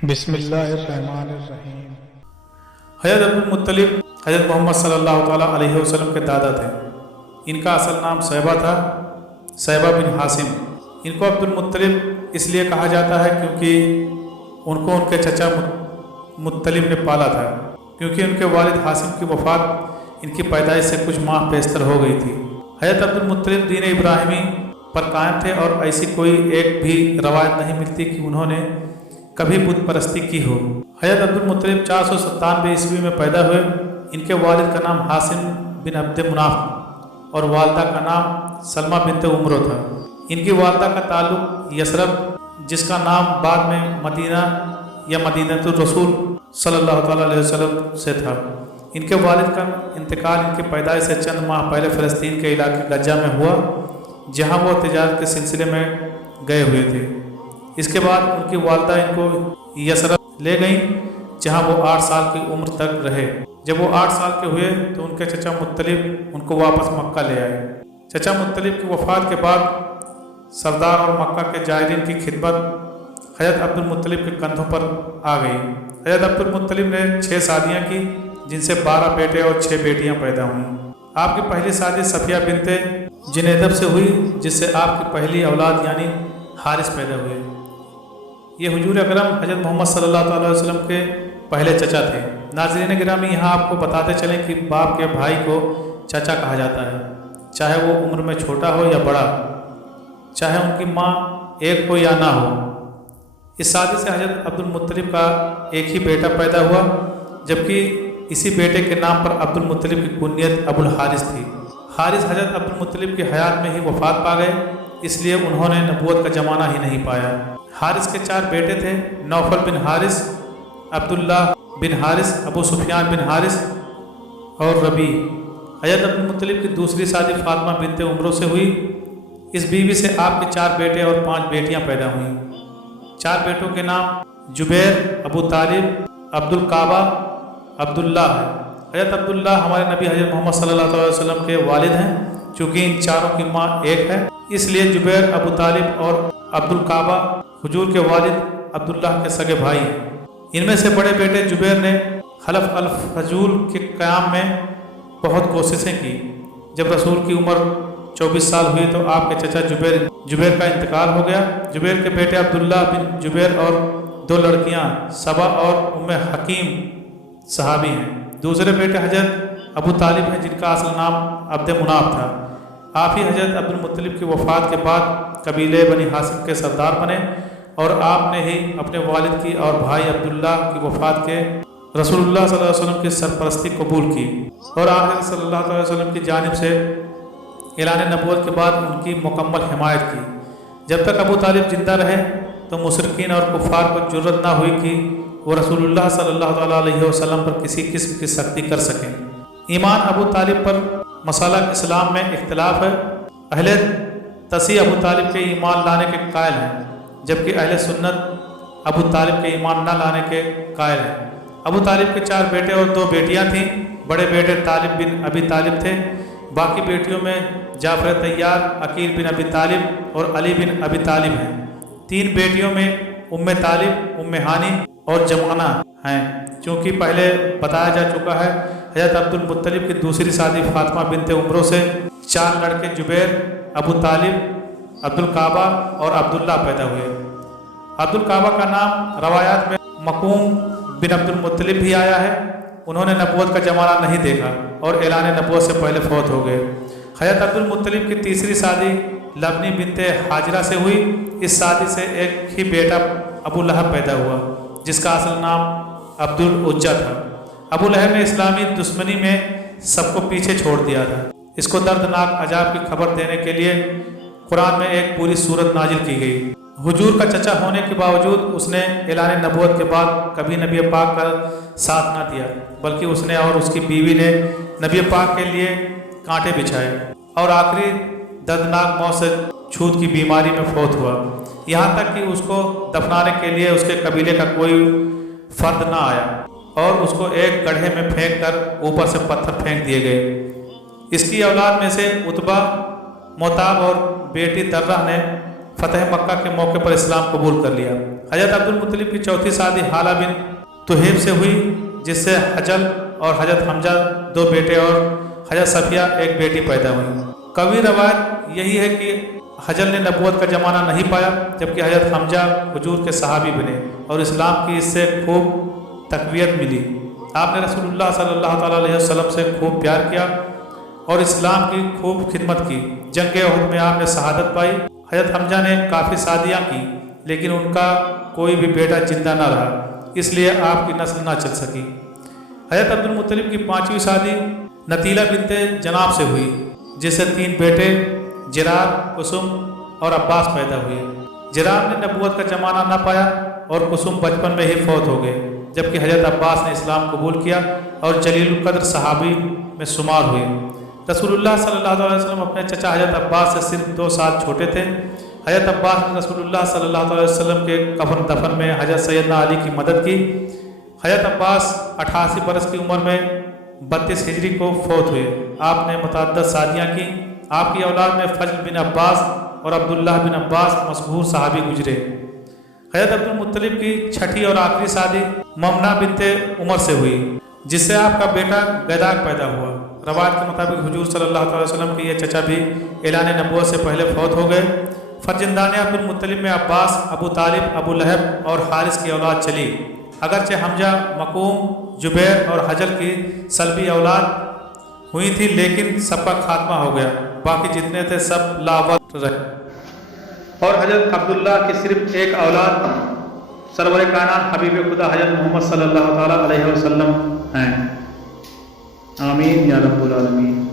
बिस्मिल्लाहिर्रहमानिर्रहीम। हज़रत अब्दुल मुत्तलिब हज़रत मोहम्मद सल्लल्लाहु ताला अलैहि वसल्लम के दादा थे। इनका असल नाम शैबा था, शैबा बिन हासिम। इनको अब्दुल मुत्तलिब इसलिए कहा जाता है क्योंकि उनको उनके चचा मुत्तलिब ने पाला था, क्योंकि उनके वालिद हासिम की वफ़ात इनकी पैदाइश से कुछ माह पेशतर हो गई थी। हज़रत अब्दुल मुत्तलिब दीन इब्राहिमी पर कायम थे और ऐसी कोई एक भी रवायत नहीं मिलती कि उन्होंने कभी बुत परस्ती की हो। हज़रत अब्दुल मुत्तलिब 497 ईस्वी में पैदा हुए। इनके वालिद का नाम हासिम बिन अब्द मुनाफ और वालदा का नाम सलमा बिनत उमरो था। इनकी वालदा का ताल्लुक यसरब, जिसका नाम बाद में मदीना या मदीनतुर रसूल सल्लल्लाहु ताला अलैहि वसल्लम से था। इनके वालिद का इंतकाल इनकी पैदाइश से चंद माह पहले फ़लस्तीन के इलाके गज्जा में हुआ, जहाँ वो तिजारत के सिलसिले में गए हुए थे। इसके बाद उनकी वालदा इनको यसरब ले गईं, जहाँ वो 8 साल की उम्र तक रहे। जब वो 8 साल के हुए तो उनके चचा मुत्तलिब उनको वापस मक्का ले आए। चचा मुत्तलिब की वफ़ात के बाद सरदार और मक्का के जायरीन की खिदमत हज़रत अब्दुल मुत्तलिब के कंधों पर आ गई। हज़रत अब्दुल मुत्तलिब ने 6 शादियाँ की, जिनसे 12 बेटे और 6 बेटियाँ पैदा हुईं। आपकी पहली शादी सफिया बिनते जुनैदब से हुई, जिससे आपकी पहली औलाद यानी हारिस पैदा हुए। ये हुजूर अकरम हज़रत मोहम्मद सल्लल्लाहु अलैहि वसल्लम के पहले चचा थे। नाज़रीन गिरामी, यहाँ आपको बताते चलें कि बाप के भाई को चाचा कहा जाता है, चाहे वो उम्र में छोटा हो या बड़ा, चाहे उनकी माँ एक हो या ना हो। इस शादी से हज़रत अब्दुल मुत्तलिब का एक ही बेटा पैदा हुआ, जबकि इसी बेटे के नाम पर अब्दुल मुत्तलिब की कुनियत अबुल हारिस थी। हारिस हज़रत अब्दुल मुत्तलिब की हयात में ही वफ़ात पा गए, इसलिए उन्होंने नबूवत का ज़माना ही नहीं पाया। हारिस के 4 बेटे थे, नौफल बिन हारिस, अब्दुल्ला बिन हारिस, अबू सुफियान बिन हारिस और रबी। हज़रत अब्दुल मुत्तलिब की दूसरी शादी फातिमा बिनते उमरो से हुई। इस बीवी से आपके 4 बेटे और 5 बेटियां पैदा हुईं। 4 बेटों के नाम जुबैर, अबू तालिब, अब्दुल काबा, अब्दुल्ला है। हज़रत अब्दुल्ला हमारे नबी हज़रत मोहम्मद सल्लल्लाहु अलैहि वसल्लम के वालिद हैं। चूँकि इन चारों की माँ एक है, इसलिए जुबैर, अबू तालिब और अब्दुल काबा हुजूर के वालिद अब्दुल्लाह के सगे भाई हैं। इनमें से बड़े बेटे जुबैर ने खलफ अल फजूल के क़याम में बहुत कोशिशें की। जब रसूल की उम्र 24 साल हुई तो आपके चचा जुबैर का इंतकाल हो गया। जुबैर के बेटे अब्दुल्ला बिन जुबैर और 2 लड़कियां सबा और उम्मे हकीम सहाबी हैं। दूसरे बेटे हज़रत अबू तालिब हैं, जिनका असल नाम अब्द मुनाफ था। आप ही हज़रत अब्दुल मुत्तलिब की वफ़ात के बाद कबीले बनी हासिम के सरदार बने और आपने ही अपने वालिद की और भाई अब्दुल्ला की वफ़ात के रसूलुल्लाह सल्लल्लाहु अलैहि वसल्लम की सरपरस्ती कबूल की और आखिर सल्लल्लाहु अलैहि वसल्लम की जानिब से ऐलान नबूवत के बाद उनकी मुकम्मल हिमायत की। जब तक अबू तालिब जिंदा रहे तो मुशरिकीन और कुफ़ार को जुर्रत ना हुई कि वो रसूलुल्लाह सल्लल्लाहु अलैहि वसल्लम पर किसी किस्म की सख्ती कर सकें। ईमान अबू तालिब पर मसाला इस्लाम में इख्तिलाफ है। अहले तसी अबू तालिब के ईमान लाने के कायल हैं, जबकि अहले सुन्नत अबू तालिब के ईमान न लाने के कायल हैं। अबू तालिब के 4 बेटे और 2 बेटियां थीं। बड़े बेटे तालिब बिन अबी तालिब थे। बाकी बेटियों में जाफ़र तैयार, अकील बिन अबी तालिब और अली बिन अबी तालिब हैं। 3 बेटियों में उम्मे तालिब, उम्मे हानी और जमाना हैं। चूँकि पहले बताया जा चुका है, हज़रत अब्दुल मुत्तलिब की दूसरी शादी फातिमा बिनते उमरो से 4 लड़के जुबैर, अबू तालिब, अब्दुल काबा और अब्दुल्ला पैदा हुए। अब्दुल काबा का नाम रवायात में मकूम बिन अब्दुल मुत्तलिब भी आया है। उन्होंने नबूवत का ज़माना नहीं देखा और ऐलान नबूवत से पहले फौत हो गए। हज़रत अब्दुल मुत्तलिब की तीसरी शादी लबनी बिनते हाजरा से हुई। इस शादी से एक ही बेटा अबू लहब पैदा हुआ, जिसका असल नाम अब्दुल उज्जा था। अबू लहब ने इस्लामी दुश्मनी में सबको पीछे छोड़ दिया था। इसको दर्दनाक अजाब की खबर देने के लिए कुरान में एक पूरी सूरत नाजिल की गई। हुजूर का चचा होने के बावजूद उसने ऐलान नबूवत के बाद कभी नबी पाक का साथ ना दिया, बल्कि उसने और उसकी बीवी ने नबी पाक के लिए कांटे बिछाए और आखिरी दर्दनाक मौत से छूत की बीमारी में फौत हुआ। यहाँ तक कि उसको दफनाने के लिए उसके कबीले का कोई फर्द ना आया और उसको एक गड्ढे में फेंक कर ऊपर से पत्थर फेंक दिए गए। इसकी औलाद में से उतबा, मोताब और बेटी दर्रा ने फतह मक्का के मौके पर इस्लाम कबूल कर लिया। حضرت عبد المطلب کی چوتھی شادی حالہ بن تحیب سے ہوئی، جس سے حجل اور حضرت حمزہ 2 بیٹے اور حضرت صفیہ 1 بیٹی پیدا ہوئی۔ قوی روایت یہی ہے کہ حجل نے نبوت کا زمانہ نہیں پایا، جبکہ حضرت حمزہ حضور کے صحابی بنے اور اسلام کی اس سے خوب تقویت ملی۔ آپ نے رسول اللہ صلی اللہ تعالیٰ علیہ وسلم سے خوب پیار کیا اور اسلام کی خوب خدمت کی۔ جنگ احد میں آپ نے شہادت پائی۔ حضرت حمزہ نے کافی شادیاں کی، لیکن ان کا کوئی بھی بیٹا زندہ نہ رہا، اس لیے آپ کی نسل نہ چل سکی۔ حضرت عبد المطلب کی 5ویں شادی نتیلہ بنت جناب سے ہوئی، جس سے 3 بیٹے جرار، قسم اور عباس پیدا ہوئے۔ جرار نے نبوت کا زمانہ نہ پایا اور قسم بچپن میں ہی فوت ہو گئے، جبکہ حضرت عباس نے اسلام قبول کیا اور جلیل القدر صحابی میں شمار ہوئے۔ رسول اللہ صلی اللہ علیہ وسلم اپنے چچا حضرت عباس سے صرف 2 سال چھوٹے تھے۔ حضرت عباس نے رسول اللہ صلی اللہ علیہ وسلم کے کفن دفن میں حضرت سیدنا علی کی مدد کی۔ حضرت عباس 88 برس کی عمر میں 32 ہجری کو فوت ہوئے۔ آپ نے متعدد شادیاں کی۔ آپ کی اولاد میں فضل بن عباس اور عبداللہ بن عباس مشہور صحابی گزرے۔ حضرت عبد المطلب کی 6ٹھی اور آخری شادی ممنہ بنت عمر سے ہوئی، جس سے آپ کا بیٹا گیداک پیدا ہوا۔ روایت کے مطابق حضور صلی اللہ علیہ وسلم کے یہ چچا بھی اعلان نبوت سے پہلے فوت ہو گئے۔ فرزندان عبد المطلب میں عباس، ابو طالب، ابو لہب اور حارث کی اولاد چلی، اگرچہ حمزہ، مقوم، جبیر اور حجل کی سلبی اولاد ہوئی تھی، لیکن سب کا خاتمہ ہو گیا۔ باقی جتنے تھے سب لاور رہے، اور حضرت عبداللہ کی صرف 1 اولاد سرور کائنات حبیب خدا حضرت محمد صلی اللہ تعالیٰ علیہ وسلم ہیں۔ آمین یا رب العالمین۔